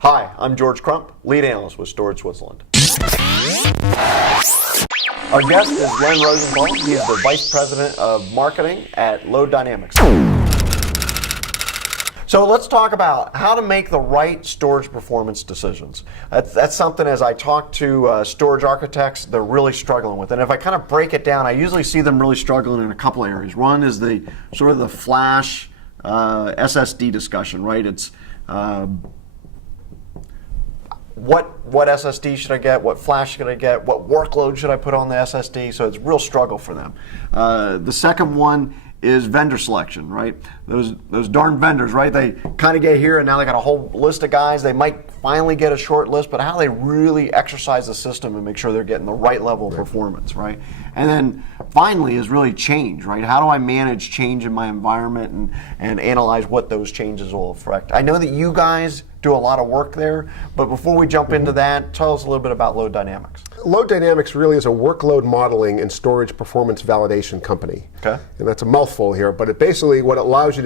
Hi, I'm George Crump, lead analyst with Storage Switzerland. Our guest is Len Rosenthal. He is the Vice President of Marketing at Load DynamiX. So let's talk about how to make the right storage performance decisions. That's something, as I talk to storage architects, they're really struggling with. And if I kind of break it down, I usually see them really struggling in a couple of areas. One is the sort of the flash SSD discussion, right? It's what SSD should I get? What flash should I get? What workload should I put on the SSD? So it's a real struggle for them. The second one is vendor selection, right? Those darn vendors, right? They kind of get here and now they got a whole list of guys. They might finally get a short list, but how they really exercise the system and make sure they're getting the right level of performance, right? And then finally is really change, right? How do I manage change in my environment and analyze what those changes will affect? I know that you guys do a lot of work there, but before we jump into that, tell us a little bit about Load DynamiX. Load DynamiX really is a workload modeling and storage performance validation company. Okay. And that's a mouthful here, but it basically what it allows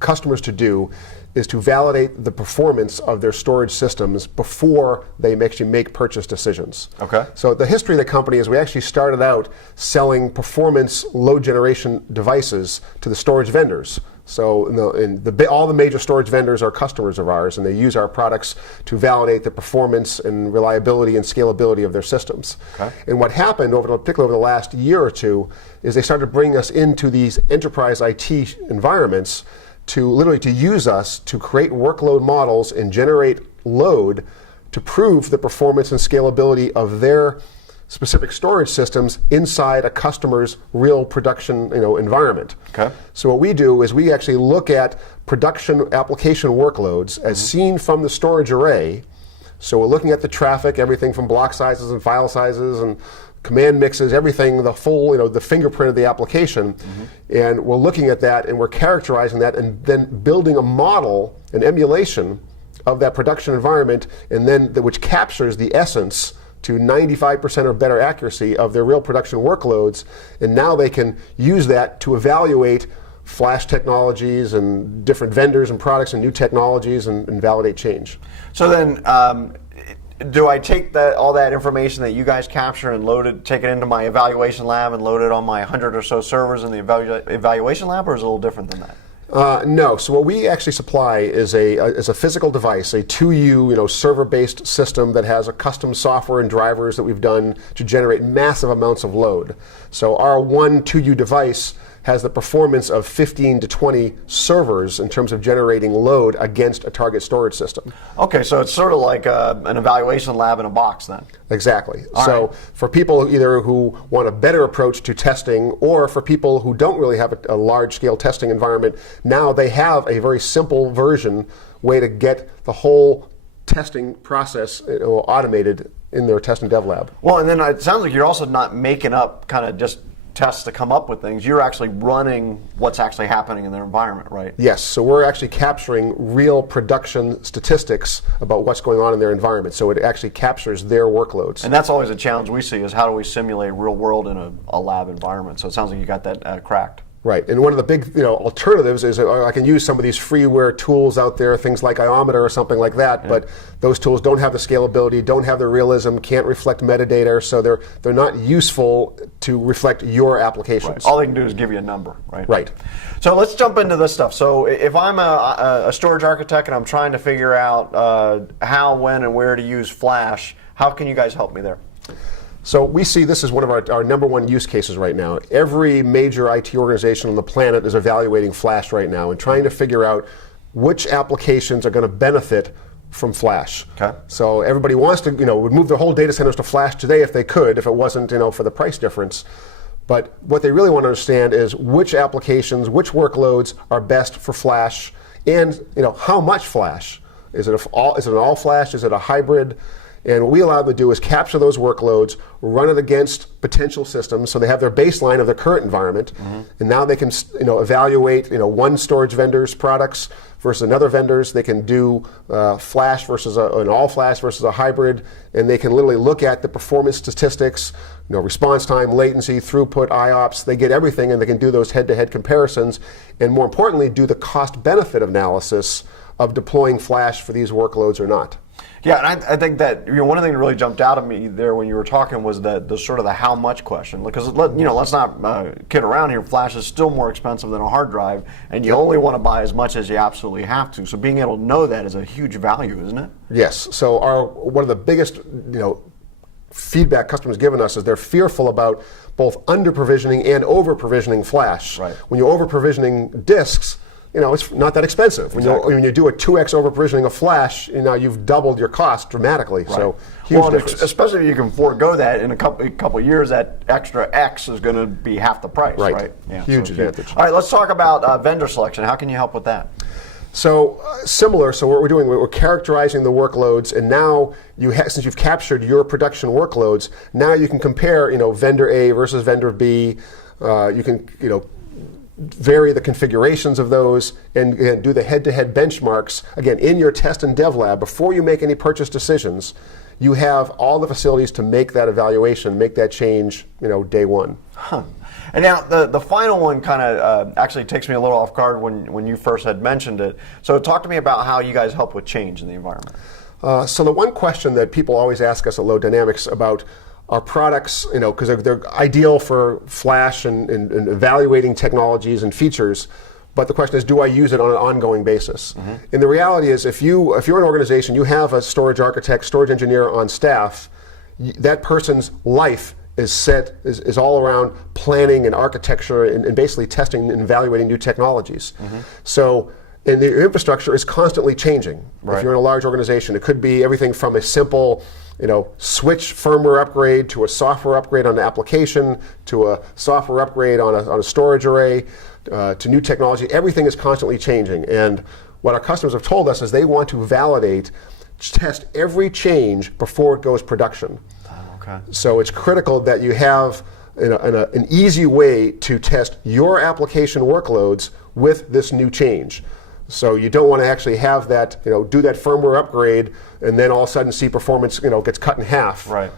customers to do is to validate the performance of their storage systems before they actually make purchase decisions. Okay. So the history of the company is we actually started out selling performance load generation devices to the storage vendors. So all the major storage vendors are customers of ours, and they use our products to validate the performance and reliability and scalability of their systems. Okay. And what happened, particularly over the last year or two, is they started bringing us into these enterprise IT environments to use us to create workload models and generate load to prove the performance and scalability of their specific storage systems inside a customer's real production environment. Okay. So what we do is we actually look at production application workloads as seen from the storage array. So we're looking at the traffic, everything from block sizes and file sizes and command mixes, everything, the full, the fingerprint of the application. And we're looking at that and we're characterizing that and then building a model, an emulation of that production environment, and then which captures the essence to 95% or better accuracy of their real production workloads, and now they can use that to evaluate flash technologies and different vendors and products and new technologies and validate change. So then, do I take all that information that you guys capture and take it into my evaluation lab and load it on my 100 or so servers in the evaluation lab, or is it a little different than that? No. So what we actually supply is a physical device, a 2U server-based system that has a custom software and drivers that we've done to generate massive amounts of load. So our one 2U device has the performance of 15 to 20 servers in terms of generating load against a target storage system. Okay, so it's sort of like an evaluation lab in a box then. Exactly. So for people either who want a better approach to testing, or for people who don't really have a large-scale testing environment, now they have a very simple way to get the whole testing process automated in their test and dev lab. Well, and then it sounds like you're also not making up kind of just tests to come up with things. You're actually running what's actually happening in their environment, right? Yes, so we're actually capturing real production statistics about what's going on in their environment, so it actually captures their workloads. And that's always a challenge we see, is how do we simulate real world in a lab environment? So it sounds like you got that cracked. Right, and one of the big alternatives is I can use some of these freeware tools out there, things like Iometer or something like that, but those tools don't have the scalability, don't have the realism, can't reflect metadata, so they're not useful to reflect your applications. Right. All they can do is give you a number, right? Right. So let's jump into this stuff. So if I'm a storage architect and I'm trying to figure out how, when, and where to use flash, how can you guys help me there? So we see this as one of our number one use cases right now. Every major IT organization on the planet is evaluating flash right now and trying to figure out which applications are going to benefit from flash. Okay. So everybody wants to, would move their whole data centers to flash today if they could, if it wasn't, for the price difference. But what they really want to understand is which applications, which workloads are best for flash, and how much flash. Is it an all flash? Is it a hybrid? And what we allow them to do is capture those workloads, run it against potential systems, so they have their baseline of their current environment, and now they can evaluate one storage vendor's products versus another vendor's. They can do flash versus an all flash versus a hybrid, and they can literally look at the performance statistics, response time, latency, throughput, IOPS. They get everything, and they can do those head-to-head comparisons, and more importantly, do the cost-benefit analysis of deploying flash for these workloads or not. Yeah, and I think that one of the things that really jumped out at me there when you were talking was the sort of the how much question. Because let's not kid around here. Flash is still more expensive than a hard drive, and you only want to buy as much as you absolutely have to. So being able to know that is a huge value, isn't it? Yes. So one of the biggest feedback customers given us is they're fearful about both under provisioning and over provisioning flash. Right. When you're over provisioning disks, it's not that expensive. When you do a 2x over provisioning of flash, you've doubled your cost dramatically. Right. So huge difference. Especially if you can forego that in a couple of years, that extra X is going to be half the price. Right. Yeah, huge advantage. All right, let's talk about vendor selection. How can you help with that? So similar. So what we're doing, we're characterizing the workloads, and now since you've captured your production workloads, now you can compare, vendor A versus vendor B. You can, vary the configurations of those and do the head-to-head benchmarks. Again, in your test and dev lab, before you make any purchase decisions, you have all the facilities to make that evaluation, make that change, day one. Huh. And now the final one kind of actually takes me a little off guard when you first had mentioned it. So talk to me about how you guys help with change in the environment. So the one question that people always ask us at Load DynamiX about our products, because they're ideal for flash and evaluating technologies and features, but the question is, do I use it on an ongoing basis? Mm-hmm. And the reality is, if you're an organization, you have a storage architect, storage engineer on staff, that person's life is all around planning and architecture and basically testing and evaluating new technologies. Mm-hmm. So, and the infrastructure is constantly changing. Right. If you're in a large organization, it could be everything from a simple switch firmware upgrade to a software upgrade on an application to a software upgrade on a storage array to new technology. Everything is constantly changing. And what our customers have told us is they want to validate, test every change before it goes production. Okay. So it's critical that you have an easy way to test your application workloads with this new change. So you don't want to actually have that, do that firmware upgrade and then all of a sudden see performance, gets cut in half. Right.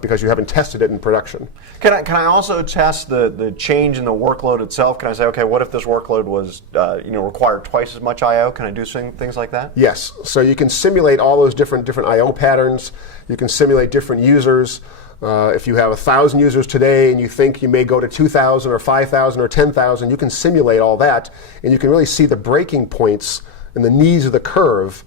Because you haven't tested it in production. Can I also test the change in the workload itself? Can I say, okay, what if this workload was required twice as much I/O? Can I do things like that? Yes. So you can simulate all those different I/O patterns. You can simulate different users. If you have 1,000 users today and you think you may go to 2,000 or 5,000 or 10,000, you can simulate all that, and you can really see the breaking points and the needs of the curve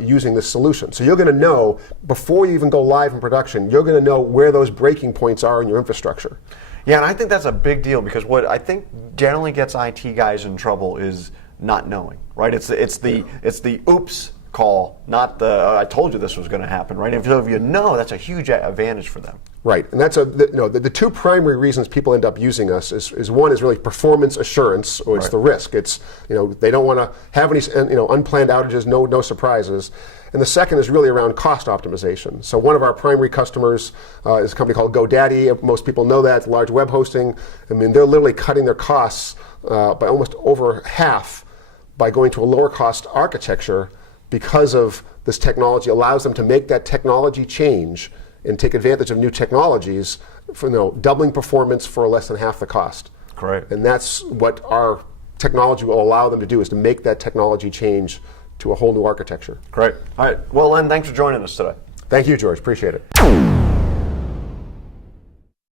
using this solution. So you're going to know, before you even go live in production, you're going to know where those breaking points are in your infrastructure. Yeah, and I think that's a big deal, because what I think generally gets IT guys in trouble is not knowing, right? It's the oops call, not the I told you this was going to happen, right? If you know, that's a huge advantage for them. Right, and that's the two primary reasons people end up using us is one is really performance assurance, or it's the risk. It's they don't want to have any unplanned outages, no surprises, and the second is really around cost optimization. So one of our primary customers is a company called GoDaddy. Most people know that, large web hosting. I mean, they're literally cutting their costs by almost over half by going to a lower cost architecture, because of this technology allows them to make that technology change and take advantage of new technologies for doubling performance for less than half the cost. Great. And that's what our technology will allow them to do, is to make that technology change to a whole new architecture. Great. All right. Well, Len, thanks for joining us today. Thank you, George. Appreciate it.